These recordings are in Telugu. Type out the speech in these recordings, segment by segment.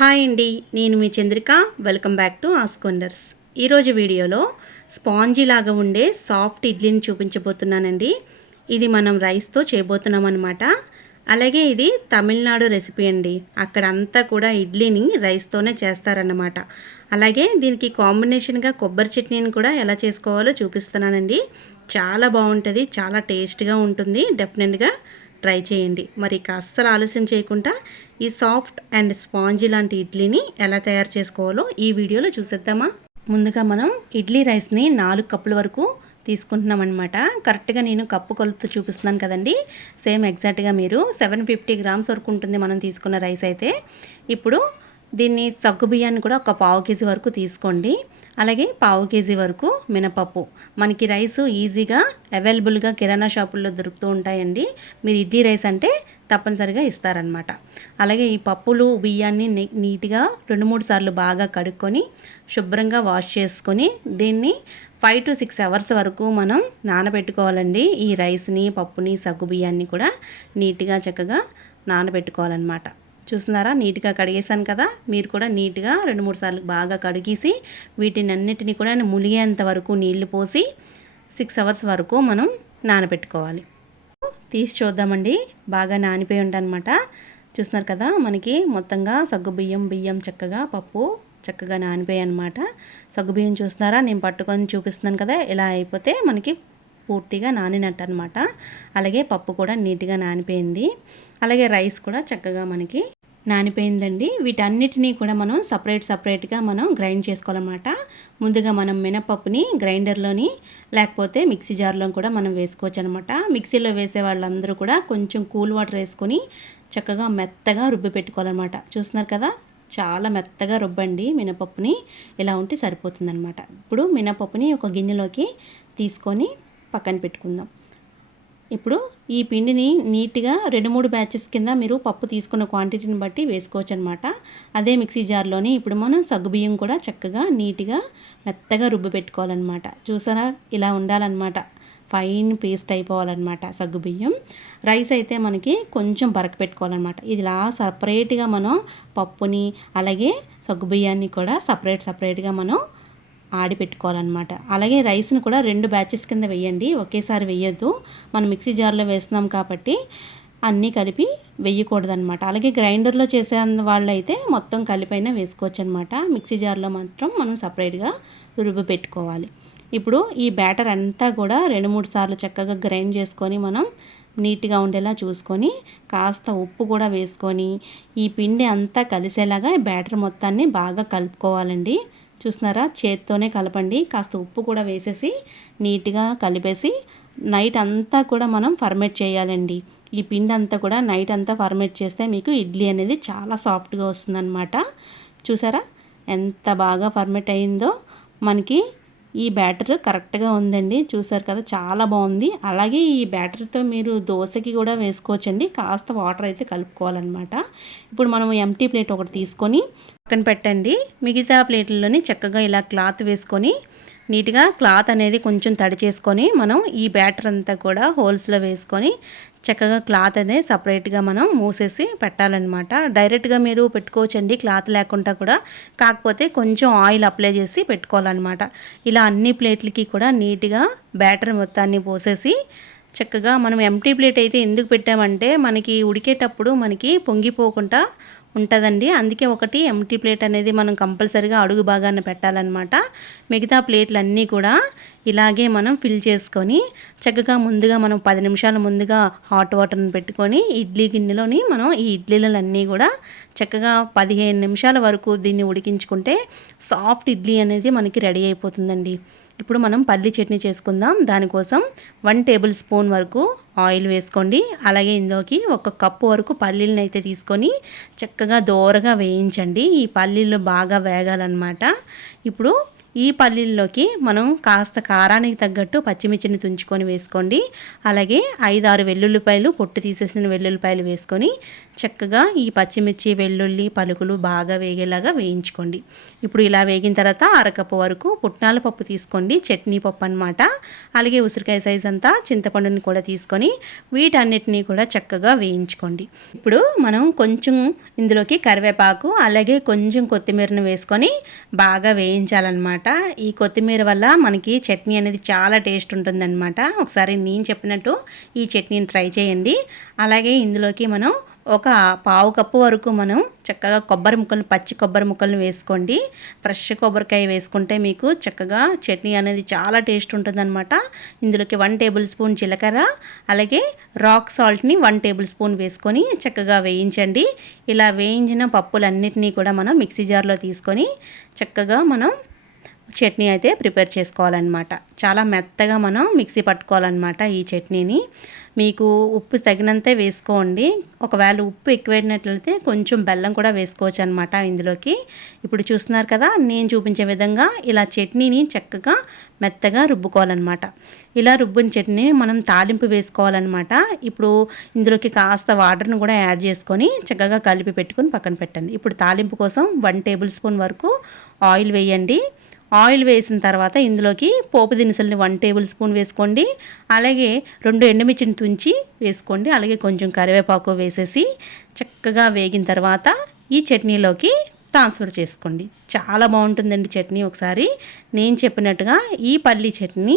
హాయ్ అండి, నేను మీ చంద్రిక. వెల్కమ్ బ్యాక్ టు ఆస్కొండర్స్. ఈరోజు వీడియోలో స్పాంజీ లాగా ఉండే సాఫ్ట్ ఇడ్లీని చూపించబోతున్నానండి. ఇది మనం రైస్తో చేయబోతున్నాం అనమాట. అలాగే ఇది తమిళనాడు రెసిపీ అండి. అక్కడంతా కూడా ఇడ్లీని రైస్తోనే చేస్తారన్నమాట. అలాగే దీనికి కాంబినేషన్గా కొబ్బరి చట్నీని కూడా ఎలా చేసుకోవాలో చూపిస్తున్నానండి. చాలా బాగుంటుంది, చాలా టేస్ట్గా ఉంటుంది. డెఫినెట్గా ట్రై చేయండి. మరి అస్సలు ఆలస్యం చేయకుండా ఈ సాఫ్ట్ అండ్ స్పాంజీ లాంటి ఇడ్లీని ఎలా తయారు చేసుకోవాలో ఈ వీడియోలో చూసేద్దామా. ముందుగా మనం ఇడ్లీ రైస్ని 4 కప్పుల వరకు తీసుకుంటున్నాం అనమాట. కరెక్ట్గా నేను కప్పు కొలత చూపిస్తున్నాను కదండి. సేమ్ ఎగ్జాక్ట్గా మీరు 750 గ్రామ్స్ వరకు ఉంటుంది మనం తీసుకున్న రైస్ అయితే. ఇప్పుడు దీన్ని సగ్గుబియ్యాన్ని కూడా ఒక పావు కేజీ వరకు తీసుకోండి. అలాగే పావు కేజీ వరకు మినపప్పు. మనకి రైస్ ఈజీగా అవైలబుల్గా కిరాణా షాపుల్లో దొరుకుతూ ఉంటాయండి. మీరు ఇడ్లీ రైస్ అంటే తప్పనిసరిగా ఇస్తారనమాట. అలాగే ఈ పప్పులు బియ్యాన్ని నీట్గా 2-3 సార్లు బాగా కడుక్కొని శుభ్రంగా వాష్ చేసుకొని దీన్ని 5 to 6 అవర్స్ వరకు మనం నానబెట్టుకోవాలండి. ఈ రైస్ని, పప్పుని, సగ్గు బియ్యాన్ని కూడా నీట్గా చక్కగా నానబెట్టుకోవాలన్నమాట. చూస్తున్నారా, నీట్గా కడిగేసాను కదా. మీరు కూడా నీట్గా 2-3 సార్లు బాగా కడిగేసి వీటిని అన్నిటినీ కూడా ములిగేంత వరకు నీళ్లు పోసి 6 అవర్స్ వరకు మనం నానబెట్టుకోవాలి. తీసి చూద్దామండి. బాగా నానిపోయి ఉంటాయన్నమాట. చూస్తున్నారు కదా, మనకి మొత్తంగా బియ్యం చక్కగా పప్పు చక్కగా నానిపోయాయి అన్నమాట. సగ్గుబియ్యం చూస్తున్నారా, నేను పట్టుకొని చూపిస్తున్నాను కదా. ఇలా అయిపోతే మనకి పూర్తిగా నానినట్టు అనమాట. అలాగే పప్పు కూడా నీట్గా నానిపోయింది. అలాగే రైస్ కూడా చక్కగా మనకి నానిపోయిందండి. వీటన్నిటినీ కూడా మనం సపరేట్గా మనం గ్రైండ్ చేసుకోవాలన్నమాట. ముందుగా మనం మినపప్పుని గ్రైండర్లోని లేకపోతే మిక్సీ జార్లో కూడా మనం వేసుకోవచ్చు అనమాట. మిక్సీలో వేసే వాళ్ళందరూ కూడా కొంచెం కూల్ వాటర్ వేసుకొని చక్కగా మెత్తగా రుబ్బి పెట్టుకోవాలన్నమాట. చూస్తున్నారు కదా, చాలా మెత్తగా రుబ్బండి మినపప్పుని. ఇలా ఉంటే సరిపోతుందన్నమాట. ఇప్పుడు మినపప్పుని ఒక గిన్నెలోకి తీసుకొని పక్కన పెట్టుకుందాం. ఇప్పుడు ఈ పిండిని నీట్గా 2-3 బ్యాచెస్ కింద మీరు పప్పు తీసుకున్న క్వాంటిటీని బట్టి వేసుకోవచ్చు అనమాట. అదే మిక్సీ జార్లోని ఇప్పుడు మనం సగ్గుబియ్యం కూడా చక్కగా నీట్గా మెత్తగా రుబ్బి పెట్టుకోవాలన్నమాట. చూసారా, ఇలా ఉండాలన్నమాట. ఫైన్ పేస్ట్ అయిపోవాలన్నమాట సగ్గుబియ్యం. రైస్ అయితే మనకి కొంచెం బరక పెట్టుకోవాలన్నమాట. ఇలా సపరేట్గా మనం పప్పుని అలాగే సగ్గుబియ్యాన్ని కూడా సపరేట్గా మనం ఆడి పెట్టుకోవాలన్నమాట. అలాగే రైస్ని కూడా 2 బ్యాచెస్ కింద వేయండి, ఒకేసారి వేయొద్దు. మనం మిక్సీ జార్లో వేస్తున్నాం కాబట్టి అన్నీ కలిపి వేయకూడదన్నమాట. అలాగే గ్రైండర్లో చేసే వాళ్ళు అయితే మొత్తం కలిపైనా వేసుకోవచ్చు అనమాట. మిక్సీ జార్లో మాత్రం మనం సపరేట్గా రుబ్బి పెట్టుకోవాలి. ఇప్పుడు ఈ బ్యాటర్ అంతా కూడా 2-3 సార్లు చక్కగా గ్రైండ్ చేసుకొని మనం నీట్గా ఉండేలా చూసుకొని కాస్త ఉప్పు కూడా వేసుకొని ఈ పిండి అంతా కలిసేలాగా బ్యాటర్ మొత్తాన్ని బాగా కలుపుకోవాలండి. చూస్తున్నారా, చేత్తోనే కలపండి. కాస్త ఉప్పు కూడా వేసేసి నీట్గా కలిపేసి నైట్ అంతా కూడా మనం ఫర్మేట్ చేయాలండి. ఈ పిండి అంతా కూడా నైట్ అంతా ఫర్మేట్ చేస్తే మీకు ఇడ్లీ అనేది చాలా సాఫ్ట్గా వస్తుందన్నమాట. చూసారా ఎంత బాగా ఫర్మేట్ అయిందో. మనకి ఈ బ్యాటర్ కరెక్ట్గా ఉందండి. చూసారు కదా, చాలా బాగుంది. అలాగే ఈ బ్యాటర్తో మీరు దోశకి కూడా వేసుకోవచ్చండి. కాస్త వాటర్ అయితే కలుపుకోవాలన్నమాట. ఇప్పుడు మనం ఎంటీ ప్లేట్ ఒకటి తీసుకొని పక్కన పెట్టండి. మిగతా ప్లేట్లలోని చక్కగా ఇలా క్లాత్ వేసుకొని నీట్గా క్లాత్ అనేది కొంచెం తడి చేసుకొని మనం ఈ బ్యాటర్ అంతా కూడా హోల్స్లో వేసుకొని చక్కగా క్లాత్ అనేది సపరేట్గా మనం మూసేసి పెట్టాలన్నమాట. డైరెక్ట్గా మీరు పెట్టుకోవచ్చండి క్లాత్ లేకుండా కూడా, కాకపోతే కొంచెం ఆయిల్ అప్లై చేసి పెట్టుకోవాలన్నమాట. ఇలా అన్ని ప్లేట్లకి కూడా నీట్గా బ్యాటర్ మొత్తాన్ని పోసేసి చక్కగా మనం ఎంటీ ప్లేట్ అయితే ఎందుకు పెట్టామంటే మనకి ఉడికేటప్పుడు మనకి పొంగిపోకుండా ఉంటుందండి. అందుకే ఒకటి ఎంటీ ప్లేట్ అనేది మనం కంపల్సరీగా అడుగు భాగాన్ని పెట్టాలన్నమాట. మిగతా ప్లేట్లన్నీ కూడా ఇలాగే మనం ఫిల్ చేసుకొని చక్కగా ముందుగా మనం 10 నిమిషాల ముందుగా హాట్ వాటర్ని పెట్టుకొని ఇడ్లీ గిన్నెలోని మనం ఈ ఇడ్లీలన్నీ కూడా చక్కగా 15 నిమిషాల వరకు దీన్ని ఉడికించుకుంటే సాఫ్ట్ ఇడ్లీ అనేది మనకి రెడీ అయిపోతుందండి. ఇప్పుడు మనం పల్లీ చట్నీ చేసుకుందాం. దానికోసం 1 టేబుల్ స్పూన్ వరకు ఆయిల్ వేసుకోండి. అలాగే ఇందులోకి 1 కప్పు వరకు పల్లీలను అయితే తీసుకొని చక్కగా దోరగా వేయించండి. ఈ పల్లీలు బాగా వేగాలన్నమాట. ఇప్పుడు ఈ పల్లీల్లోకి మనం కాస్త కారానికి తగ్గట్టు పచ్చిమిర్చిని తుంచుకొని వేసుకోండి. అలాగే 5-6 వెల్లుల్లిపాయలు, పొట్టు తీసేసిన వెల్లుల్లిపాయలు వేసుకొని చక్కగా ఈ పచ్చిమిర్చి, వెల్లుల్లి పలుకులు బాగా వేగేలాగా వేయించుకోండి. ఇప్పుడు ఇలా వేగిన తర్వాత అరకప్పు వరకు పుట్నాల పప్పు తీసుకోండి, చట్నీ పప్పు అనమాట. అలాగే ఉసిరికాయ సైజ్ అంతా చింతపండుని కూడా తీసుకొని వీటన్నిటినీ కూడా చక్కగా వేయించుకోండి. ఇప్పుడు మనం కొంచెం ఇందులోకి కరివేపాకు అలాగే కొంచెం కొత్తిమీరను వేసుకొని బాగా వేయించాలన్నమాట. ఈ కొత్తిమీర వల్ల మనకి చట్నీ అనేది చాలా టేస్ట్ ఉంటుందన్నమాట. ఒకసారి నేను చెప్పినట్టు ఈ చట్నీని ట్రై చేయండి. అలాగే ఇందులోకి మనం ఒక పావు కప్పు వరకు మనం చక్కగా కొబ్బరి ముక్కలు, పచ్చి కొబ్బరి ముక్కలను వేసుకోండి. ఫ్రెష్ కొబ్బరికాయ వేసుకుంటే మీకు చక్కగా చట్నీ అనేది చాలా టేస్ట్ ఉంటుందన్నమాట. ఇందులోకి 1 టేబుల్ స్పూన్ జీలకర్ర అలాగే రాక్ సాల్ట్ని 1 టేబుల్ స్పూన్ వేసుకొని చక్కగా వేయించండి. ఇలా వేయించిన పప్పులన్నిటినీ కూడా మనం మిక్సీ జార్లో తీసుకొని చక్కగా మనం చట్నీ అయితే ప్రిపేర్ చేసుకోవాలన్నమాట. చాలా మెత్తగా మనం మిక్సీ పట్టుకోవాలన్నమాట ఈ చట్నీని. మీకు ఉప్పు తగినంతే వేసుకోండి. ఒకవేళ ఉప్పు ఎక్కువైనట్లయితే కొంచెం బెల్లం కూడా వేసుకోవచ్చు అనమాట ఇందులోకి. ఇప్పుడు చూస్తున్నారు కదా, నేను చూపించే విధంగా ఇలా చట్నీని చక్కగా మెత్తగా రుబ్బుకోవాలన్నమాట. ఇలా రుబ్బిన చట్నీని మనం తాలింపు వేసుకోవాలన్నమాట. ఇప్పుడు ఇందులోకి కాస్త వాటర్ను కూడా యాడ్ చేసుకొని చక్కగా కలిపి పెట్టుకొని పక్కన పెట్టండి. ఇప్పుడు తాలింపు కోసం 1 టేబుల్ స్పూన్ వరకు ఆయిల్ వేయండి. ఆయిల్ వేసిన తర్వాత ఇందులోకి పోపు దినుసుల్ని 1 టేబుల్ స్పూన్ వేసుకోండి. అలాగే 2 ఎండుమిర్చిని తుంచి వేసుకోండి. అలాగే కొంచెం కరివేపాకు వేసేసి చక్కగా వేగిన తర్వాత ఈ చట్నీలోకి ట్రాన్స్ఫర్ చేసుకోండి. చాలా బాగుంటుందండి చట్నీ. ఒకసారి నేను చెప్పినట్టుగా ఈ పల్లీ చట్నీ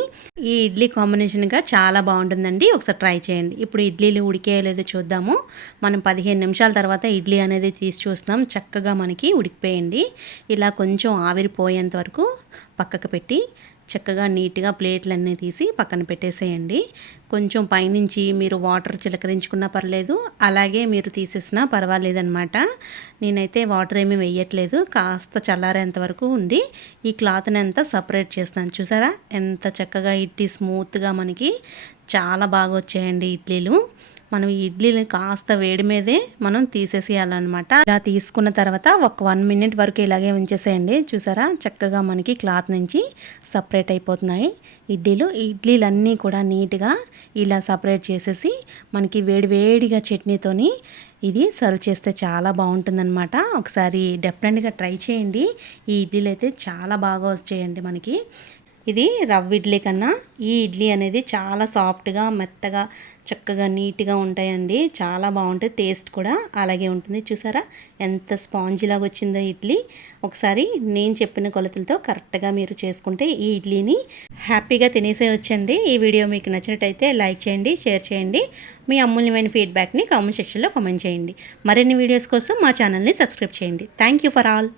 ఈ ఇడ్లీ కాంబినేషన్గా చాలా బాగుంటుందండి. ఒకసారి ట్రై చేయండి. ఇప్పుడు ఇడ్లీలు ఉడికేయలేదో చూద్దాము. మనం 15 నిమిషాల తర్వాత ఇడ్లీ అనేది తీసి చూస్తున్నాం. చక్కగా మనకి ఉడికిపోయండి. ఇలా కొంచెం ఆవిరిపోయేంత వరకు పక్కకు పెట్టి చక్కగా నీట్గా ప్లేట్లన్నీ తీసి పక్కన పెట్టేసేయండి. కొంచెం పైనుంచి మీరు వాటర్ చిలకరించుకున్నా పర్లేదు, అలాగే మీరు తీసేసినా పర్వాలేదన్నమాట. నేనైతే వాటర్ ఏమీ వేయట్లేదు. కాస్త చల్లారేంత వరకు ఉండి ఈ క్లాత్ని అంతా సపరేట్ చేస్తాను. చూసారా ఎంత చక్కగా ఇడ్లీ స్మూత్గా మనకి చాలా బాగా వచ్చాయండి ఇడ్లీలు. మనం ఈ ఇడ్లీని కాస్త వేడి మీదే మనం తీసేసేయాలన్నమాట. ఇలా తీసుకున్న తర్వాత ఒక 1 మినిట్ వరకు ఇలాగే ఉంచేసేయండి. చూసారా చక్కగా మనకి క్లాత్ నుంచి సపరేట్ అయిపోతున్నాయి ఇడ్లీలు. ఈ ఇడ్లీలన్నీ కూడా నీట్గా ఇలా సపరేట్ చేసేసి మనకి వేడివేడిగా చట్నీతోని ఇది సర్వ్ చేస్తే చాలా బాగుంటుందన్నమాట. ఒకసారి డెఫినెట్గా ట్రై చేయండి. ఈ ఇడ్లీలు అయితే చాలా బాగా వచ్చేయండి మనకి. ఇది రవ్వ ఇడ్లీ కన్నా ఈ ఇడ్లీ అనేది చాలా సాఫ్ట్గా, మెత్తగా, చక్కగా నీట్గా ఉంటాయండి. చాలా బాగుంటుంది. టేస్ట్ కూడా అలాగే ఉంటుంది. చూసారా ఎంత స్పాంజీ లాగా వచ్చిందో ఇడ్లీ. ఒకసారి నేను చెప్పిన కొలతలతో కరెక్ట్గా మీరు చేసుకుంటే ఈ ఇడ్లీని హ్యాపీగా తినేసేయొచ్చండి. ఈ వీడియో మీకు నచ్చినట్టయితే లైక్ చేయండి, షేర్ చేయండి. మీ అమూల్యమైన ఫీడ్బ్యాక్ని కామెంట్ సెక్షన్లో కామెంట్ చేయండి. మరిన్ని వీడియోస్ కోసం మా ఛానల్ని సబ్స్క్రైబ్ చేయండి. Thank you for all.